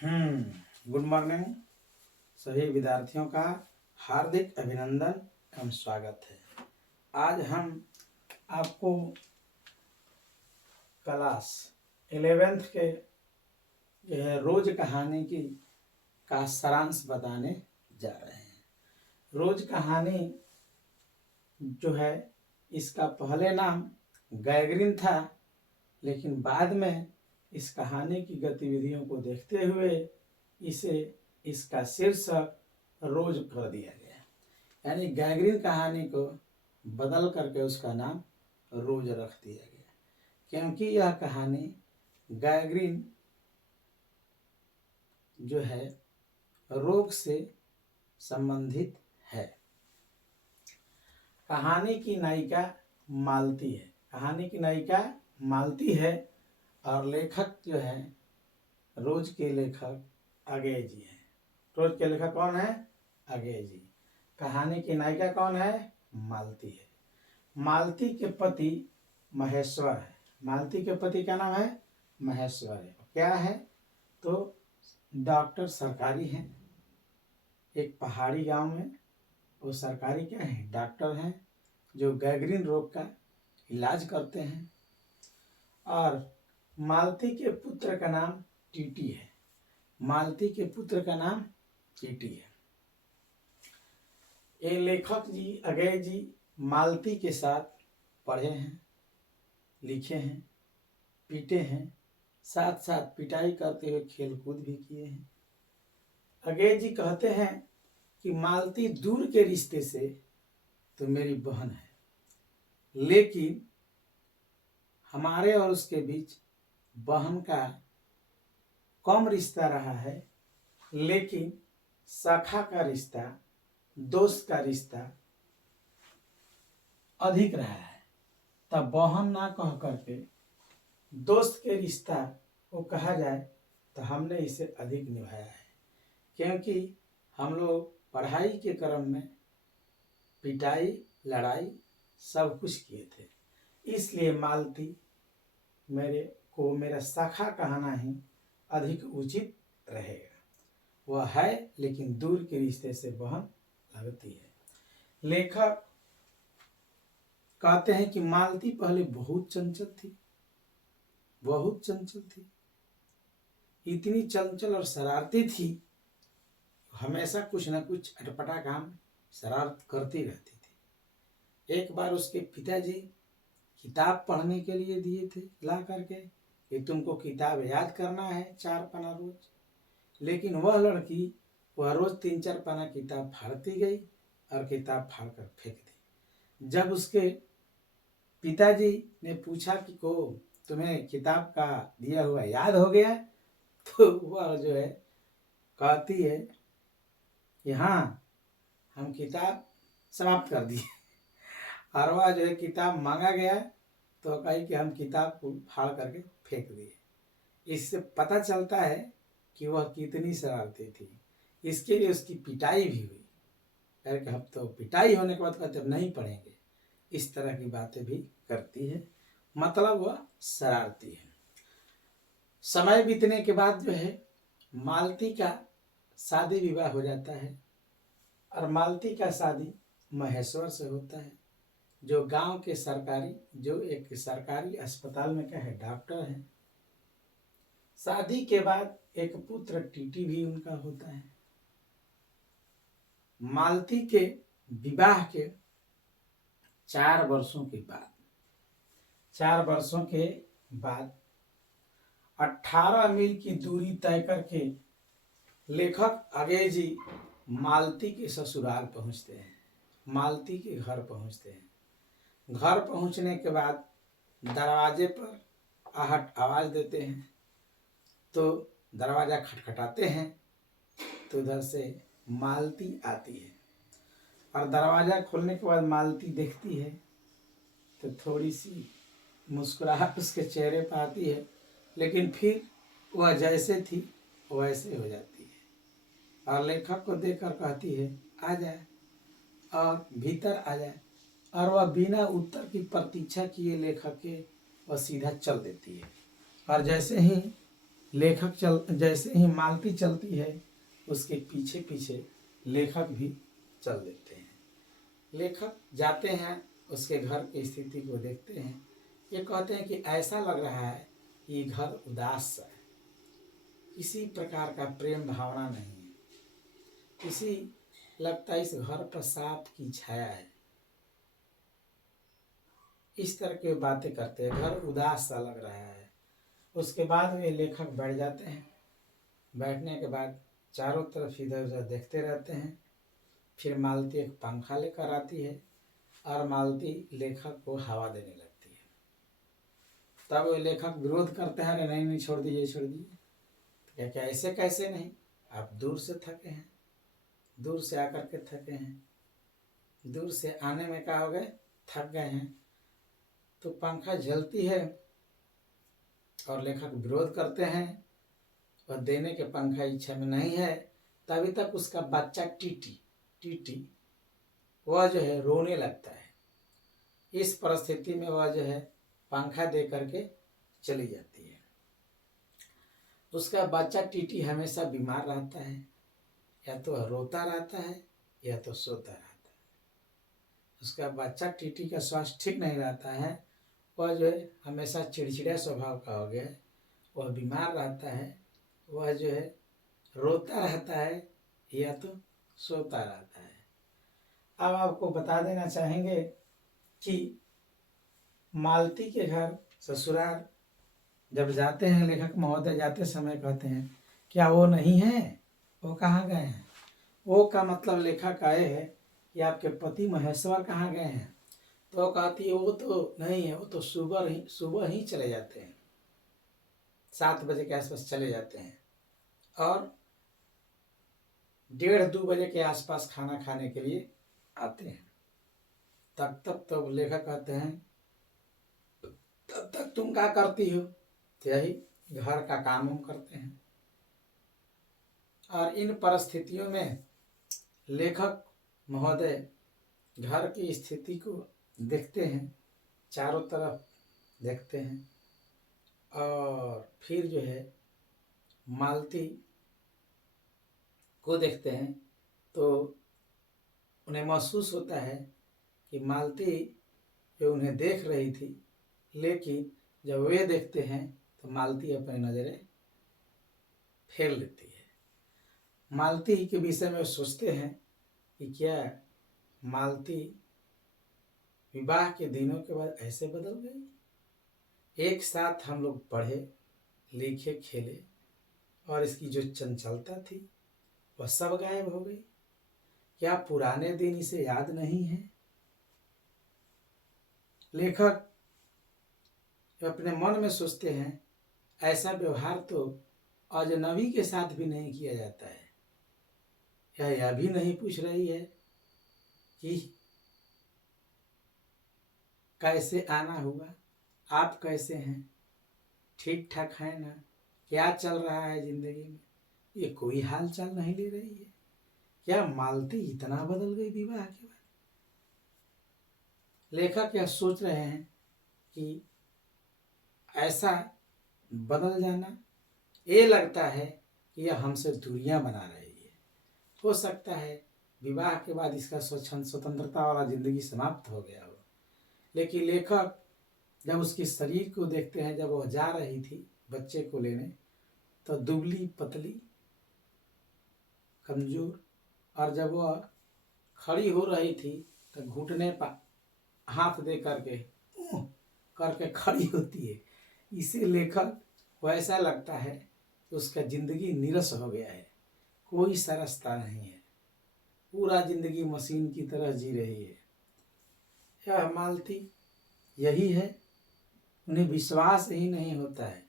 Good morning सभी विद्यार्थियों का हार्दिक अभिनंदन एवं स्वागत है। आज हम आपको क्लास 11th के जो है रोज कहानी का सारांश बताने जा रहे हैं। रोज कहानी जो है इसका पहले नाम गैगरिन था, लेकिन बाद में इस कहानी की गतिविधियों को देखते हुए इसका शीर्षक रोज कर दिया गया, यानी गैगरिन कहानी को बदल करके उसका नाम रोज रख दिया गया, क्योंकि यह कहानी गैगरिन जो है रोग से संबंधित है। कहानी की नायिका मालती है। कहानी की नायिका मालती है और लेखक जो है रोज के लेखक अगेय जी हैं। रोज के लेखक कौन है? अगेय जी। कहानी की नायिका कौन है? मालती है। मालती के पति महेश्वर है। मालती के पति का नाम है महेश्वर है। क्या है? तो डॉक्टर सरकारी हैं। एक पहाड़ी गांव में वो सरकारी क्या है? डॉक्टर हैं जो गैगरिन रोग का इलाज करते हैं। और मालती के पुत्र का नाम टीटी है। मालती के पुत्र का नाम टीटी है। ये लेखक जी अगेय जी मालती के साथ पढ़े हैं, लिखे हैं, पीटे हैं, साथ साथ पिटाई करते हुए खेलकूद भी किए हैं। अगेय जी कहते हैं कि मालती दूर के रिश्ते से तो मेरी बहन है, लेकिन हमारे और उसके बीच बहन का कम रिश्ता रहा है, लेकिन सखा का रिश्ता, दोस्त का रिश्ता अधिक रहा है। तब बहन ना कह करके दोस्त के रिश्ता को कहा जाए तो हमने इसे अधिक निभाया है, क्योंकि हम लोग पढ़ाई के क्रम में पिटाई, लड़ाई सब कुछ किए थे। इसलिए मालती मेरा सखा कहना ही अधिक उचित रहेगा। वह है, लेकिन दूर के रिश्ते से बहन लगती है। लेखक कहते हैं कि मालती पहले बहुत चंचल थी, बहुत चंचल थी। इतनी चंचल और शरारती थी, हमेशा कुछ न कुछ अटपटा काम शरारत करती रहती थी। एक बार उसके पिताजी किताब पढ़ने के लिए दिए थे ला करके कि तुमको किताब याद करना है 4 पन्ना रोज, लेकिन वह लड़की वह रोज 3-4 पन्ना किताब फाड़ती गई और किताब फाड़ कर फेंक दी। जब उसके पिताजी ने पूछा कि को तुम्हें किताब का दिया हुआ याद हो गया, तो वह जो है कहती है कि हाँ, हम किताब समाप्त कर दिए। और वह जो है किताब मांगा गया तो कही कि हम किताब को फाड़ करके फेंक दिए। इससे पता चलता है कि वह कितनी शरारती थी। इसके लिए उसकी पिटाई भी हुई, करके हम तो पिटाई होने के बाद कहते नहीं पढ़ेंगे। इस तरह की बातें भी करती है, मतलब वह शरारती है। समय बीतने के बाद जो है मालती का शादी विवाह हो जाता है, और मालती का शादी महेश्वर से होता है, जो गांव के जो एक सरकारी अस्पताल में क्या है, डॉक्टर है। शादी के बाद एक पुत्र टीटी भी उनका होता है। मालती के विवाह के 4 वर्षों के बाद 18 मील की दूरी तय करके लेखक अगेय जी मालती के ससुराल पहुंचते हैं, मालती के घर पहुंचते हैं। घर पहुंचने के बाद दरवाजे पर आहट आवाज देते हैं, तो दरवाजा खटखटाते हैं, तो उधर से मालती आती है। और दरवाजा खोलने के बाद मालती देखती है तो थोड़ी सी मुस्कुराहट उसके चेहरे पर आती है, लेकिन फिर वह जैसे थी वैसे हो जाती है और लेखक को देखकर कहती है आ जाए और भीतर आ जाए। और वह बिना उत्तर की प्रतीक्षा किए लेखक के वह सीधा चल देती है। और जैसे ही लेखक जैसे ही मालती चलती है उसके पीछे पीछे लेखक भी चल देते हैं। लेखक जाते हैं, उसके घर की स्थिति को देखते हैं। ये कहते हैं कि ऐसा लग रहा है कि घर उदास सा है, किसी प्रकार का प्रेम भावना नहीं है, किसी लगता है इस घर पर सांप की छाया है। इस तरह की बातें करते हैं, घर उदास सा लग रहा है। उसके बाद वे लेखक बैठ जाते हैं। बैठने के बाद चारों तरफ इधर उधर देखते रहते हैं। फिर मालती एक पंखा लेकर आती है और मालती लेखक को हवा देने लगती है। तब वे लेखक विरोध करते हैं, अरे नहीं नहीं, छोड़ दीजिए छोड़ दीजिए। क्या क्या ऐसे कैसे नहीं, आप दूर से थके हैं, दूर से आकर के थके हैं, दूर से आने में क्या हो गए, थक गए हैं। तो पंखा झलती है और लेखक विरोध करते हैं और देने के पंखा इच्छा में नहीं है। तभी तक उसका बच्चा टीटी टीटी वह जो है रोने लगता है। इस परिस्थिति में वह जो है पंखा दे करके चली जाती है। उसका बच्चा टीटी हमेशा बीमार रहता है, या तो रोता रहता है या तो सोता रहता है। उसका बच्चा टीटी का स्वास्थ्य ठीक नहीं रहता है, वह जो है हमेशा चिड़चिड़ा स्वभाव का हो गया है, वह बीमार रहता है, वह जो है रोता रहता है या तो सोता रहता है। अब आपको बता देना चाहेंगे कि मालती के घर ससुराल जब जाते हैं, लेखक महोदय जाते समय कहते हैं क्या वो नहीं है, वो कहाँ गए हैं। वो का मतलब लेखक आए हैं कि आपके पति महेश्वर कहाँ गए हैं। तो कहती है वो तो नहीं है, वो तो सुबह ही चले जाते हैं, 7 बजे के आसपास चले जाते हैं और 1:30-2 बजे के आसपास खाना खाने के लिए आते हैं। तब तक तो लेखक कहते हैं तब तक तुम क्या करती हो, तो यही घर का काम हम करते हैं। और इन परिस्थितियों में लेखक महोदय घर की स्थिति को देखते हैं, चारों तरफ देखते हैं और फिर जो है मालती को देखते हैं। तो उन्हें महसूस होता है कि मालती जो उन्हें देख रही थी, लेकिन जब वे देखते हैं तो मालती अपनी नज़रें फेर लेती है। मालती के विषय में सोचते हैं कि क्या मालती विवाह के दिनों के बाद ऐसे बदल गई। एक साथ हम लोग पढ़े लिखे खेले और इसकी जो चंचलता थी वह सब गायब हो गई। क्या पुराने दिन इसे याद नहीं है। लेखक अपने मन में सोचते हैं ऐसा व्यवहार तो अजनबी के साथ भी नहीं किया जाता है। यह भी नहीं पूछ रही है कि कैसे आना हुआ, आप कैसे हैं, ठीक ठाक है ना, क्या चल रहा है जिंदगी में। ये कोई हाल चाल नहीं ले रही है। क्या मालती इतना बदल गई विवाह के बाद। लेखक यह सोच रहे हैं कि ऐसा बदल जाना, ये लगता है कि यह हमसे दूरियां बना रही है। हो सकता है विवाह के बाद इसका स्वतंत्रता वाला जिंदगी समाप्त हो गया हो। लेकिन लेखक जब उसके शरीर को देखते हैं, जब वह जा रही थी बच्चे को लेने, तो दुबली पतली कमजोर, और जब वह खड़ी हो रही थी तो घुटने पर हाथ दे करके खड़ी होती है। इसे लेखक को ऐसा लगता है कि उसका जिंदगी नीरस हो गया है, कोई सरसता नहीं है, पूरा जिंदगी मशीन की तरह जी रही है। यह मालती यही है, उन्हें विश्वास ही नहीं होता है।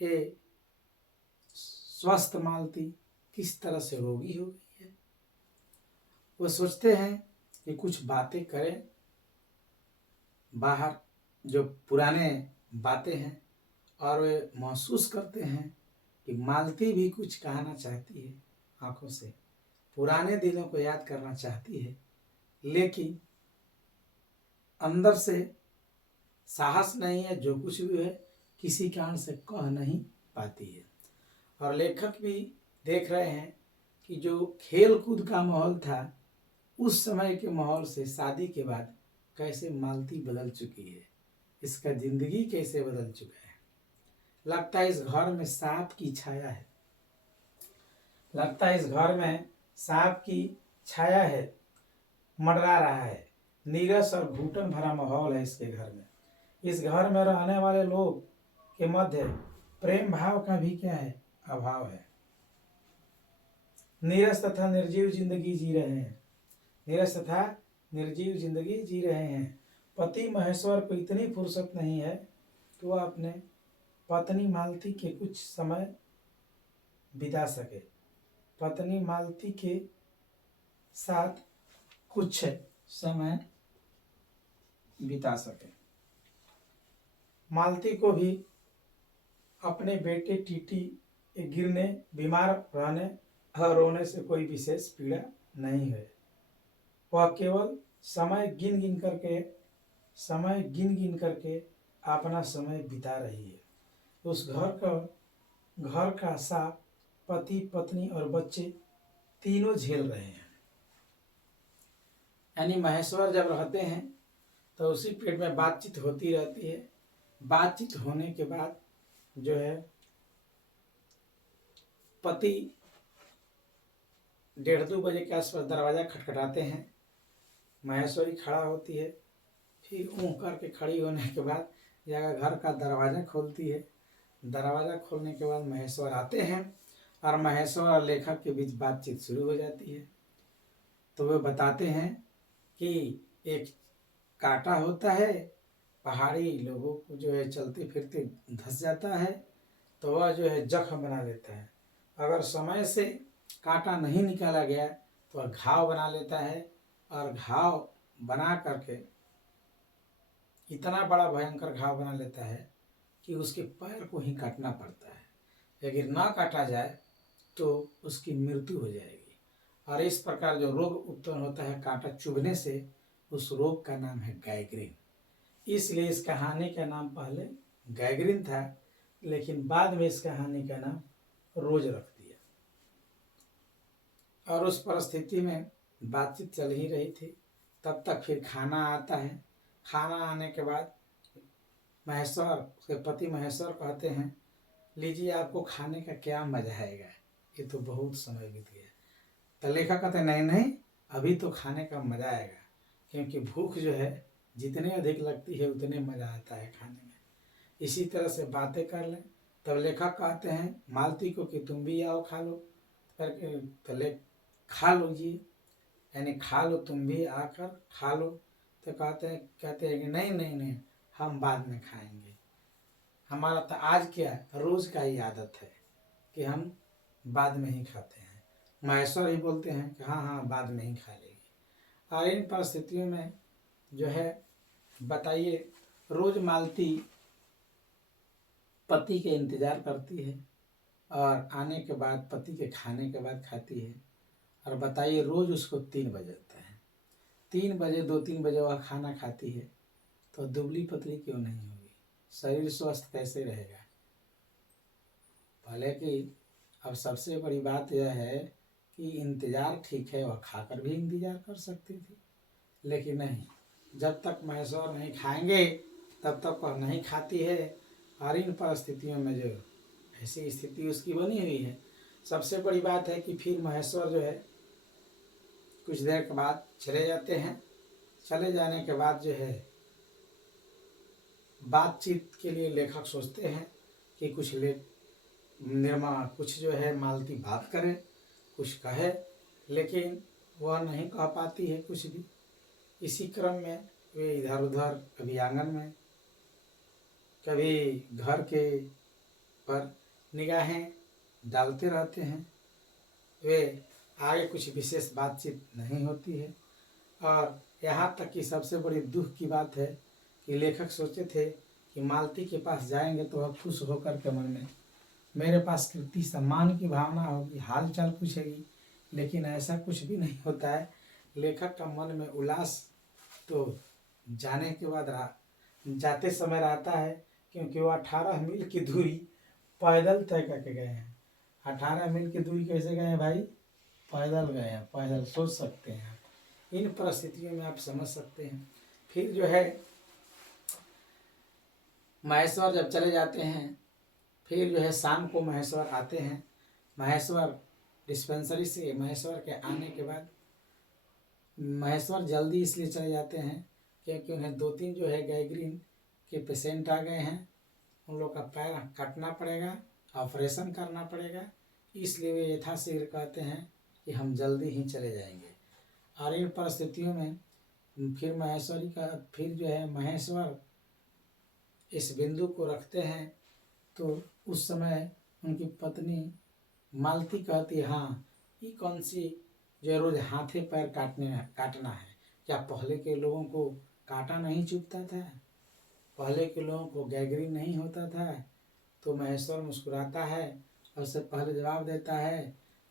ये स्वस्थ मालती किस तरह से रोगी हो गई है। वो सोचते हैं कि कुछ बातें करें, बाहर जो पुराने बातें हैं, और वे महसूस करते हैं कि मालती भी कुछ कहना चाहती है, आंखों से पुराने दिनों को याद करना चाहती है, लेकिन अंदर से साहस नहीं है। जो कुछ भी है किसी कारण से कह नहीं पाती है। और लेखक भी देख रहे हैं कि जो खेल कूद का माहौल था उस समय के माहौल से शादी के बाद कैसे मालती बदल चुकी है, इसका जिंदगी कैसे बदल चुका है। लगता है इस घर में सांप की छाया है, लगता है इस घर में सांप की छाया है, मंडरा रहा है। नीरस और घुटन भरा माहौल है इसके घर में। इस घर में रहने वाले लोग के मध्य प्रेम भाव का भी क्या है, अभाव है। नीरस तथा निर्जीव जिंदगी जी रहे हैं, नीरस तथा निर्जीव जिंदगी जी रहे हैं। पति महेश्वर को इतनी फुर्सत नहीं है कि वह अपने पत्नी मालती के कुछ समय बिता सके, पत्नी मालती के साथ कुछ समय बिता सके। मालती को भी अपने बेटे टीटी के गिरने, बीमार रहने और रोने से कोई विशेष पीड़ा नहीं है। वह केवल समय गिन गिन करके अपना समय बिता रही है। उस घर का साफ पति, पत्नी और बच्चे तीनों झेल रहे हैं। यानी महेश्वर जब रहते हैं तो उसी पेट में बातचीत होती रहती है। बातचीत होने के बाद जो है पति 1:30-2 बजे के आसपास दरवाज़ा खटखटाते हैं। महेश्वरी खड़ा होती है, फिर ऊँ करके खड़ी होने के बाद जाकर घर का दरवाज़ा खोलती है। दरवाज़ा खोलने के बाद महेश्वर आते हैं और महेश्वर और लेखक के बीच बातचीत शुरू हो जाती है। तो वे बताते हैं कि एक कांटा होता है, पहाड़ी लोगों को जो है चलते फिरते धंस जाता है तो वह जो है जख्म बना लेता है। अगर समय से कांटा नहीं निकाला गया तो वह घाव बना लेता है और घाव बना करके इतना बड़ा भयंकर घाव बना लेता है कि उसके पैर को ही काटना पड़ता है। अगर ना काटा जाए तो उसकी मृत्यु हो जाएगी। और इस प्रकार जो रोग उत्पन्न होता है कांटा चुभने से, उस रोग का नाम है गैग्रीन। इसलिए इस कहानी का नाम पहले गैग्रीन था, लेकिन बाद में इस कहानी का नाम रोज रख दिया। और उस परिस्थिति में बातचीत चल ही रही थी, तब तक फिर खाना आता है। खाना आने के बाद महेश्वर, उसके पति महेश्वर कहते हैं, लीजिए आपको खाने का क्या मजा आएगा, ये तो बहुत समय बीत गया। तो लेखक कहते हैं नहीं नहीं, अभी तो खाने का मजा आएगा, क्योंकि भूख जो है जितने अधिक लगती है उतने मजा आता है खाने में। इसी तरह से बातें कर लें। तब लेखक कहते हैं मालती को कि तुम भी आओ खा लो करके, तो खा लो जी, यानी खा लो, तुम भी आकर खा लो। तो कहते हैं कि नहीं नहीं नहीं, हम बाद में खाएंगे। हमारा तो आज क्या रोज का ही आदत है कि हम बाद में ही खाते हैं। महेश्वर ही बोलते हैं कि हाँ हाँ बाद में ही खा लेंगे। और इन परिस्थितियों में जो है बताइए, रोज मालती पति के इंतजार करती है और आने के बाद पति के खाने के बाद खाती है। और बताइए रोज उसको 3 बजता है, 3 बजे 2-3 बजे वह खाना खाती है, तो दुबली पतली क्यों नहीं होगी, शरीर स्वस्थ कैसे रहेगा। भले कि अब सबसे बड़ी बात यह है कि इंतज़ार ठीक है, वह खाकर भी इंतज़ार कर सकती थी, लेकिन नहीं, जब तक महेश्वर नहीं खाएंगे तब तक वह नहीं खाती है। और इन परिस्थितियों में जो ऐसी स्थिति उसकी बनी हुई है। सबसे बड़ी बात है कि फिर महेश्वर जो है कुछ देर के बाद चले जाते हैं। चले जाने के बाद जो है बातचीत के लिए लेखक सोचते हैं कि कुछ जो है मालती बात करे, कुछ कहे, लेकिन वह नहीं कह पाती है कुछ भी। इसी क्रम में वे इधर उधर, कभी आंगन में, कभी घर के पर निगाहें डालते रहते हैं। वे आगे कुछ विशेष बातचीत नहीं होती है। और यहाँ तक कि सबसे बड़ी दुख की बात है कि लेखक सोचे थे कि मालती के पास जाएंगे तो वह खुश होकर के मन में मेरे पास कीर्ति सम्मान की भावना होगी, हाल चाल पूछेगी, लेकिन ऐसा कुछ भी नहीं होता है। लेखक का मन में उल्लास तो जाने के बाद जाते समय रहता है क्योंकि वो 18 मील की दूरी पैदल तय करके गए हैं। 18 मील की दूरी कैसे गए हैं भाई? पैदल गए हैं, पैदल। सोच सकते हैं आप, इन परिस्थितियों में आप समझ सकते हैं। फिर जो है महेश्वर जब चले जाते हैं, फिर जो है शाम को महेश्वर आते हैं। महेश्वर डिस्पेंसरी से महेश्वर के आने के बाद महेश्वर जल्दी इसलिए चले जाते हैं क्योंकि उन्हें 2-3 जो है गैंग्रीन के पेशेंट आ गए हैं, उन लोग का पैर काटना पड़ेगा, ऑपरेशन करना पड़ेगा, इसलिए वे यथाशीघ्र कहते हैं कि हम जल्दी ही चले जाएंगे। और इन परिस्थितियों में फिर जो है महेश्वर इस बिंदु को रखते हैं। तो उस समय उनकी पत्नी मालती कहती है, हाँ ये कौन सी जो रोज हाथे पैर काटना है? क्या पहले के लोगों को काटा नहीं चुभता था? पहले के लोगों को गैंग्रीन नहीं होता था? तो महेश्वर मुस्कुराता है और उससे पहले जवाब देता है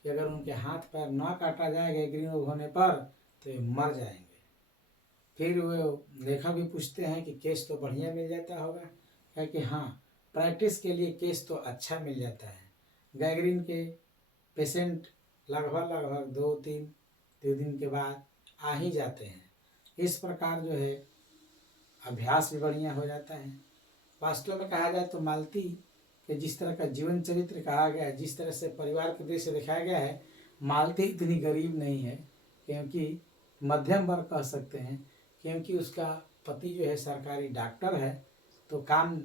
कि अगर उनके हाथ पैर ना काटा जाए गैंग्रीन होने पर तो ये मर जाएंगे। फिर वो लेखक भी पूछते हैं कि केस तो बढ़िया मिल जाता होगा? क्या कि हाँ, प्रैक्टिस के लिए केस तो अच्छा मिल जाता है। गैंग्रीन के पेशेंट लगभग 2 दिन के बाद आ ही जाते हैं। इस प्रकार जो है अभ्यास भी बढ़िया हो जाता है। वास्तव में कहा जाए तो मालती के जिस तरह का जीवन चरित्र कहा गया है, जिस तरह से परिवार के दृश्य दिखाया गया है, मालती इतनी गरीब नहीं है, क्योंकि मध्यम वर्ग कह सकते हैं, क्योंकि उसका पति जो है सरकारी डॉक्टर है, तो काम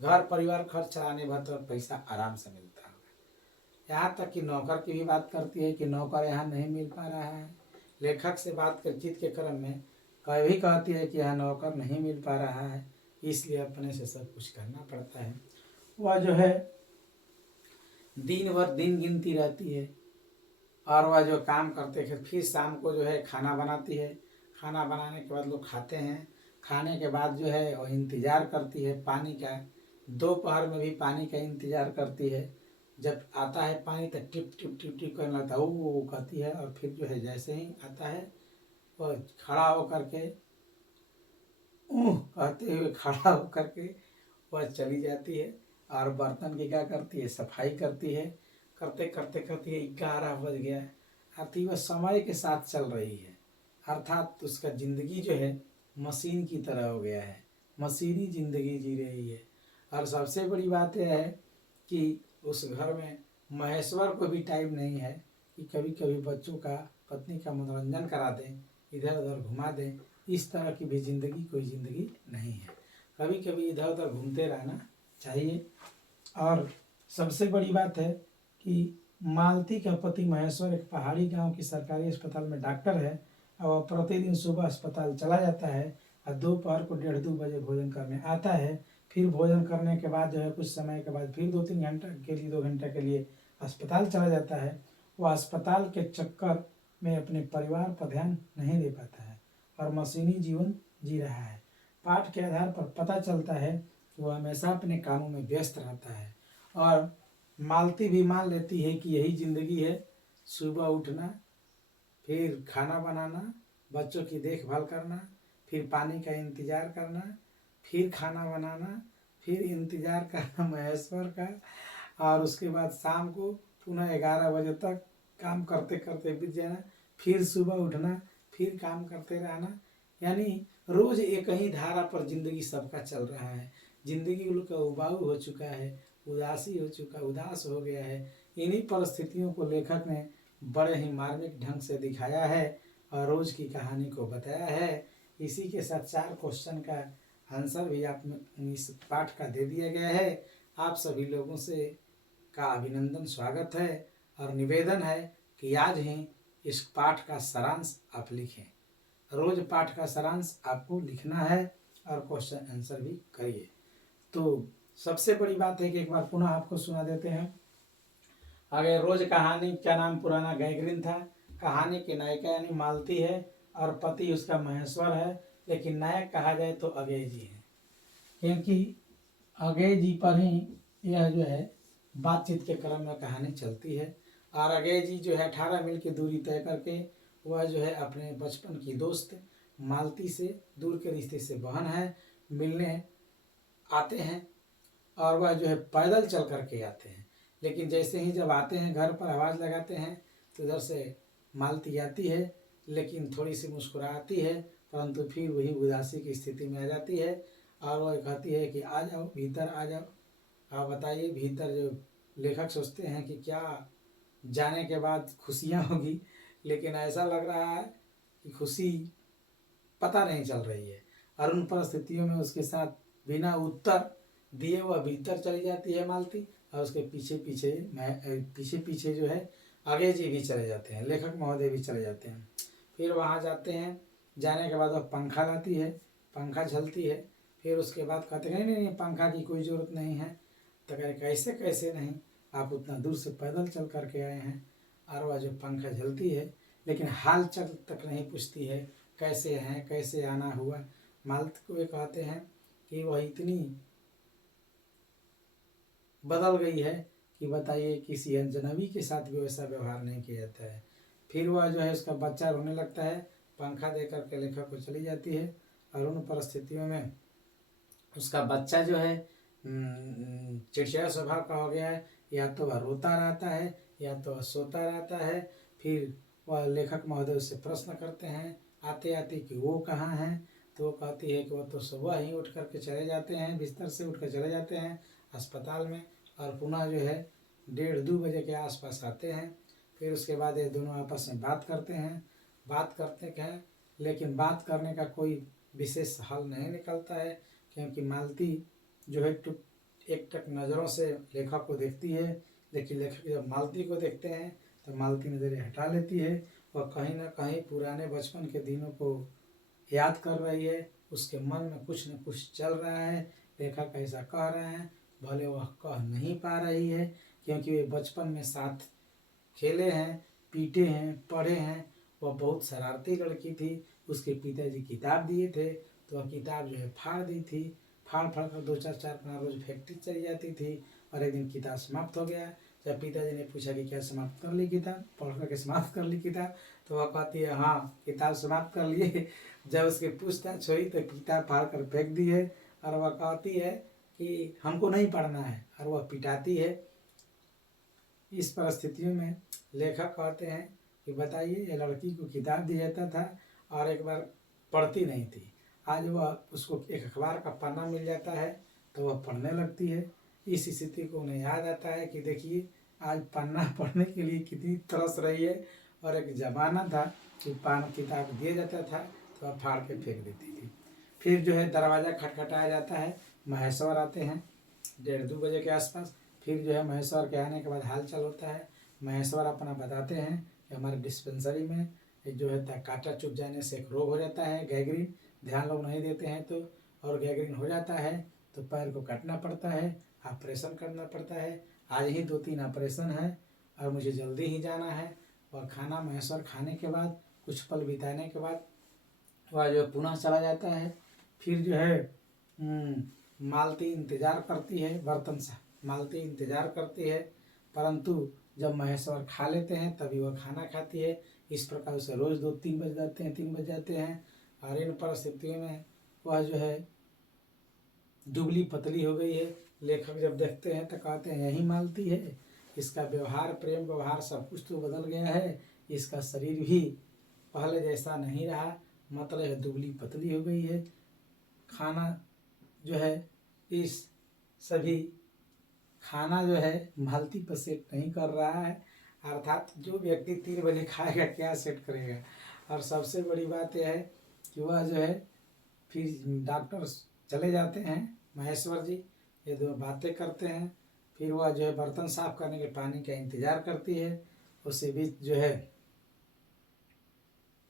घर परिवार खर्च चलाने भर तो पैसा आराम से मिलता होगा। यहाँ तक कि नौकर की भी बात करती है कि नौकर यहाँ नहीं मिल पा रहा है। लेखक से बातचीत के क्रम में कभी कहती है कि यहाँ नौकर नहीं मिल पा रहा है, इसलिए अपने से सब कुछ करना पड़ता है। वह जो है दिन भर दिन गिनती रहती है और वह जो काम करते फिर शाम को जो है खाना बनाती है। खाना बनाने के बाद लोग खाते हैं। खाने के बाद जो है वो इंतज़ार करती है पानी का। दोपहर में भी पानी का इंतज़ार करती है। जब आता है पानी तो टिप टिप टिप टिप करने लगता है, वो कहती है। और फिर जो है जैसे ही आता है वो खड़ा होकर के कहते हुए खड़ा होकर के वह चली जाती है और बर्तन की क्या करती है, सफाई करती है। करते करते करते 11 बज गया। अर्थात वह समय के साथ चल रही है, अर्थात उसका ज़िंदगी जो है मशीन की तरह हो गया है, मशीनी ज़िंदगी जी रही है। और सबसे बड़ी बात यह है कि उस घर में महेश्वर को भी टाइम नहीं है कि कभी कभी बच्चों का, पत्नी का मनोरंजन करा दें, इधर उधर घुमा दें। इस तरह की भी ज़िंदगी कोई ज़िंदगी नहीं है। कभी कभी इधर उधर घूमते रहना चाहिए। और सबसे बड़ी बात है कि मालती का पति महेश्वर एक पहाड़ी गांव की सरकारी अस्पताल में डॉक्टर है और वह प्रतिदिन सुबह अस्पताल चला जाता है और दोपहर को 1:30-2 बजे भोजन करने आता है। फिर भोजन करने के बाद जो है कुछ समय के बाद फिर 2-3 घंटे के लिए 2 घंटे के लिए अस्पताल चला जाता है। वह अस्पताल के चक्कर में अपने परिवार पर ध्यान नहीं दे पाता है और मशीनी जीवन जी रहा है। पाठ के आधार पर पता चलता है कि वह हमेशा अपने कामों में व्यस्त रहता है और मालती भी मान लेती है कि यही ज़िंदगी है। सुबह उठना, फिर खाना बनाना, बच्चों की देखभाल करना, फिर पानी का इंतज़ार करना, फिर खाना बनाना, फिर इंतज़ार करना महेश्वर का, और उसके बाद शाम को पुनः 11 बजे तक काम करते करते बीत जाना, फिर सुबह उठना, फिर काम करते रहना। यानी रोज़ एक ही धारा पर ज़िंदगी सबका चल रहा है। ज़िंदगी लोग का उबाऊ हो चुका है, उदासी हो चुका, उदास हो गया है। इन्हीं परिस्थितियों को लेखक ने बड़े ही मार्मिक ढंग से दिखाया है और रोज़ की कहानी को बताया है। इसी के साथ 4 क्वेश्चन का आंसर भी आप इस पाठ का दे दिया गया है। आप सभी लोगों से का अभिनंदन, स्वागत है और निवेदन है कि आज ही इस पाठ का सारांश आप लिखें। रोज पाठ का सारांश आपको लिखना है और क्वेश्चन आंसर भी करिए। तो सबसे बड़ी बात है कि एक बार पुनः आपको सुना देते हैं। आगे रोज कहानी का नाम पुराना गैंग्रीन था। कहानी की नायिका यानी मालती है और पति उसका महेश्वर है, लेकिन नायक कहा जाए तो अजय जी है, क्योंकि अजय जी पर ही यह जो है बातचीत के क्रम में कहानी चलती है। और अजय जी जो है 18 मील की दूरी तय करके वह जो है अपने बचपन की दोस्त मालती से दूर के रिश्ते से बहन है, मिलने आते हैं और वह जो है पैदल चल करके आते हैं। लेकिन जैसे ही जब आते हैं घर पर आवाज़ लगाते हैं तो उधर से मालती आती है, लेकिन थोड़ी सी मुस्कुराती है, परंतु फिर वही उदासी की स्थिति में आ जाती है और वह कहती है कि आ जाओ, भीतर आ जाओ। आप बताइए, भीतर जो लेखक सोचते हैं कि क्या जाने के बाद खुशियाँ होगी, लेकिन ऐसा लग रहा है कि खुशी पता नहीं चल रही है। और उन परिस्थितियों में उसके साथ बिना उत्तर दिए वह भीतर चली जाती है मालती, और उसके पीछे पीछे जो है अजय जी भी चले जाते हैं, लेखक महोदय भी चले जाते हैं। फिर वहाँ जाते हैं, जाने के बाद वह पंखा लाती है, पंखा झलती है। फिर उसके बाद कहते हैं नहीं नहीं नहीं, पंखा की कोई ज़रूरत नहीं है। तो कहे कैसे कैसे नहीं, आप उतना दूर से पैदल चल करके आए हैं। और वह जो पंखा झलती है, लेकिन हाल चाल तक नहीं पूछती है, कैसे हैं, कैसे आना हुआ। मालती को ये कहते हैं कि वह इतनी बदल गई है कि बताइए किसी अजनबी के साथ भी वैसा व्यवहार नहीं किया जाता है। फिर वह जो है उसका बच्चा रोने लगता है, पंखा दे करके लेखक को चली जाती है। और उन परिस्थितियों में उसका बच्चा जो है चिड़चिड़ा स्वभाव का हो गया है, या तो वह रोता रहता है या तो वह सोता रहता है। फिर वह लेखक महोदय उससे प्रश्न करते हैं आते आते कि वो कहाँ हैं, तो वो कहती है कि वह तो सुबह ही उठ करके चले जाते हैं, बिस्तर से उठ कर चले जाते हैं अस्पताल में, और पुनः जो है 1:30-2 बजे के आसपास आते हैं। फिर उसके बाद ये दोनों आपस में बात करते हैं, बात करते हैं, लेकिन बात करने का कोई विशेष हल नहीं निकलता है, क्योंकि मालती जो है एकटक नज़रों से लेखक को देखती है। लेकिन लेखक जब मालती को देखते हैं तो मालती नज़रें हटा लेती है। वह कहीं ना कहीं पुराने बचपन के दिनों को याद कर रही है, उसके मन में कुछ न कुछ चल रहा है। लेखक ऐसा कह रहे हैं, भले वह कह नहीं पा रही है, क्योंकि वे बचपन में साथ खेले हैं, पीटे हैं, पढ़े हैं। वह बहुत शरारती लड़की थी। उसके पिताजी किताब दिए थे तो वह किताब जो है फाड़ दी थी, फाड़ फाड़ कर 2-4 अपना रोज फैक्ट्री चली जाती थी। और एक दिन किताब समाप्त हो गया। जब पिताजी ने पूछा कि क्या समाप्त कर ली किताब, पढ़ करके समाप्त कर ली किताब, तो वह कहती है हाँ किताब समाप्त कर लिए। जब उसकी पूछताछ हुई तो किताब फाड़ कर फेंक दी है। और वह कहती है कि हमको नहीं पढ़ना है, और वह पिटाती है। इस परिस्थितियों में लेखक कहते हैं कि बताइए, ये लड़की को किताब दिया जाता था और एक बार पढ़ती नहीं थी, आज वह उसको एक अखबार का पन्ना मिल जाता है तो वह पढ़ने लगती है। इस स्थिति को उन्हें याद आता है कि देखिए आज पन्ना पढ़ने के लिए कितनी तरस रही है, और एक ज़माना था कि किताब दिया जाता था तो वह फाड़ के फेंक देती थी। फिर जो है दरवाज़ा खटखटाया जाता है, महेश्वर आते हैं 1:30-2 बजे के आसपास। फिर जो है महेश्वर के आने के बाद हाल चाल होता है। महेश्वर अपना बताते हैं कि हमारे डिस्पेंसरी में जो है कांटा चुभ जाने से एक रोग हो जाता है गैंग्रीन, ध्यान लोग नहीं देते हैं तो, और गैंग्रीन हो जाता है तो पैर को काटना पड़ता है, ऑपरेशन करना पड़ता है। आज ही 2-3 ऑपरेशन है और मुझे जल्दी ही जाना है। और खाना महेश्वर खाने के बाद कुछ पल बिताने के बाद वह जो पुनः चला जाता है। फिर जो है मालती इंतज़ार करती है, बर्तन से मालती इंतज़ार करती है, परंतु जब महेश्वर खा लेते हैं तभी वह खाना खाती है। इस प्रकार से रोज़ 2-3 बज जाते हैं, 3 बज जाते हैं। और इन परिस्थितियों में वह जो है दुबली पतली हो गई है। लेखक जब देखते हैं तो कहते हैं यही मालती है, इसका व्यवहार, प्रेम व्यवहार सब कुछ तो बदल गया है, इसका शरीर भी पहले जैसा नहीं रहा, मतलब है दुबली पतली हो गई है। खाना जो है इस सभी खाना जो है मालती पर सेट नहीं कर रहा है, अर्थात जो व्यक्ति 3 बजे खाएगा क्या सेट करेगा। और सबसे बड़ी बात यह है कि वह जो है फिर डॉक्टर चले जाते हैं, महेश्वर जी ये दो बातें करते हैं। फिर वह जो है बर्तन साफ करने के पानी का इंतज़ार करती है। उसी बीच जो है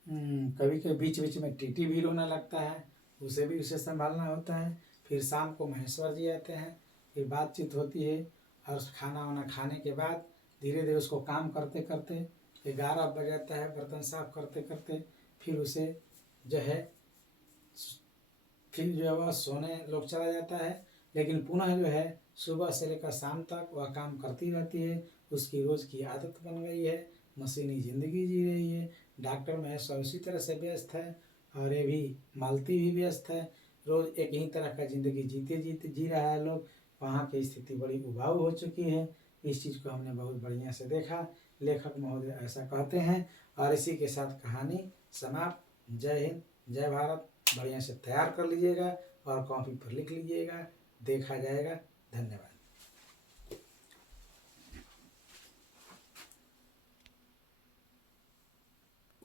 कभी कभी बीच बीच में टीटी भी रोने लगता है, उसे संभालना होता है। फिर शाम को महेश्वर जी आते हैं, फिर बातचीत होती है। और खाना वाना खाने के बाद धीरे धीरे उसको काम करते करते 11 बज जाता है, बर्तन साफ करते करते। फिर उसे जो है फिर जो है वह सोने लोग चला जाता है। लेकिन पुनः जो है सुबह से लेकर शाम तक वह काम करती रहती है। उसकी रोज़ की आदत बन गई है, मशीनी ज़िंदगी जी रही है। डॉक्टर महेश्वर उसी तरह से व्यस्त है और ये भी मालती भी व्यस्त है। रोज़ एक ही तरह का ज़िंदगी जी रहा है लोग। वहाँ की स्थिति बड़ी उबाऊ हो चुकी है। इस चीज़ को हमने बहुत बढ़िया से देखा। लेखक महोदय ऐसा कहते हैं। और इसी के साथ कहानी समाप्त। जय हिंद, जय भारत। बढ़िया से तैयार कर लीजिएगा और कॉपी पर लिख लीजिएगा, देखा जाएगा। धन्यवाद।